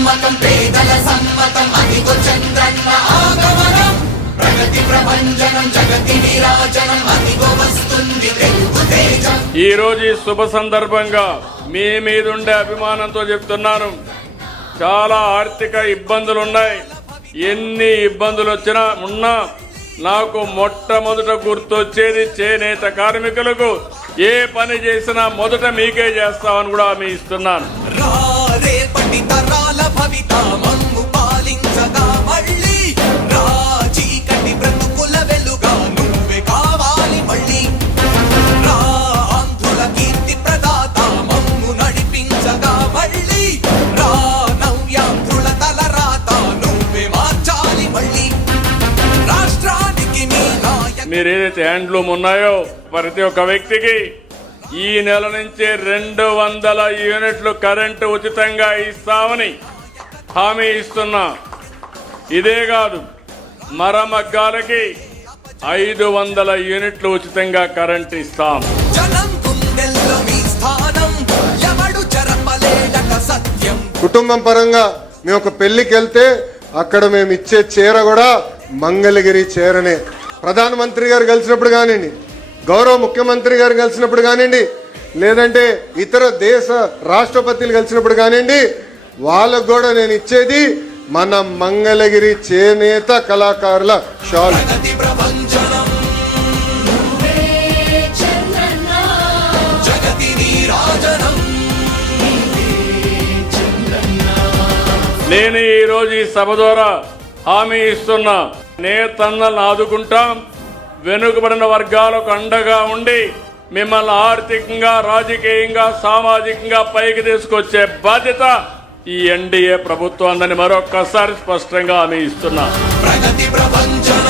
సమ్మతం పేదల సమ్మతం అదిగో చంద్రన్న ఆగమనం. ప్రగతి ప్రభంజనం జగతి నిరాజనం అదిగో వస్తుంది తెలుగు తేజం. ఈ రోజు ఈ శుభ సందర్భంగా మీ మీదుండే అభిమానంతో చెప్తున్నాను. చాలా ఆర్థిక ఇబ్బందులు ఉన్నాయి ఎన్ని ఇబ్బందులు వచ్చినా ఉన్నా నాకు మొట్టమొదట గుర్తొచ్చేది చేనేత కార్మికులకు ఏ పని చేసినా మొదట మీకే చేస్తామని కూడా మీ ఇస్తున్నాను. రా తరాల భవిత మమ్ము పాలించగా మళ్ళీ రా చీకటి బ్రతుకుల వెలుగా నువ్వే కావాలి మళ్ళీ. రా ఆంధ్రుల కీర్తి ప్రదాత మమ్ము నడిపించగా మళ్ళీ. రా నవ్యాంధ్రుల తలరాత నువ్వే మార్చాలి మళ్ళీ. రాష్ట్రానికి నీ నాయక మీరు ఏదైతే హ్యాండ్లూమ్ ఉన్నాయో ప్రతి ఒక్క వ్యక్తికి ఈ నెల నుంచి రెండు వందల యూనిట్లు కరెంటు ఉచితంగా ఇస్తామని హామీ ఇస్తున్నా. ఇదే కాదు మరమగ్గాలకి ఐదు వందల యూనిట్లు ఉచితంగా కరెంటు ఇస్తాం. కుటుంబం పరంగా మేము ఒక పెళ్ళికి వెళ్తే అక్కడ మేము ఇచ్చే చీర కూడా మంగళగిరి చీరనే. ప్రధానమంత్రి గారు కలిసినప్పుడు కానివ్వండి గౌరవ ముఖ్యమంత్రి గారు కలిసినప్పుడు కానివ్వండి లేదంటే ఇతర దేశ రాష్ట్రపతులు కలిసినప్పుడు కానివ్వండి వాళ్ళకు కూడా నేను ఇచ్చేది మన మంగళగిరి చేనేత కళాకారుల షాల్. నేను ఈ రోజు ఈ సభ ద్వారా హామీ ఇస్తున్నా. నేతన్నలను ఆదుకుంటాం. వెనుకబడిన వర్గాలకు అండగా ఉండి మిమ్మల్ని ఆర్థికంగా రాజకీయంగా సామాజికంగా పైకి తీసుకొచ్చే బాధ్యత ఈ ఎన్డీఏ ప్రభుత్వాన్ని మరొక్కసారి స్పష్టంగా హామీ ఇస్తున్నా. ప్రగతి ప్రపంచం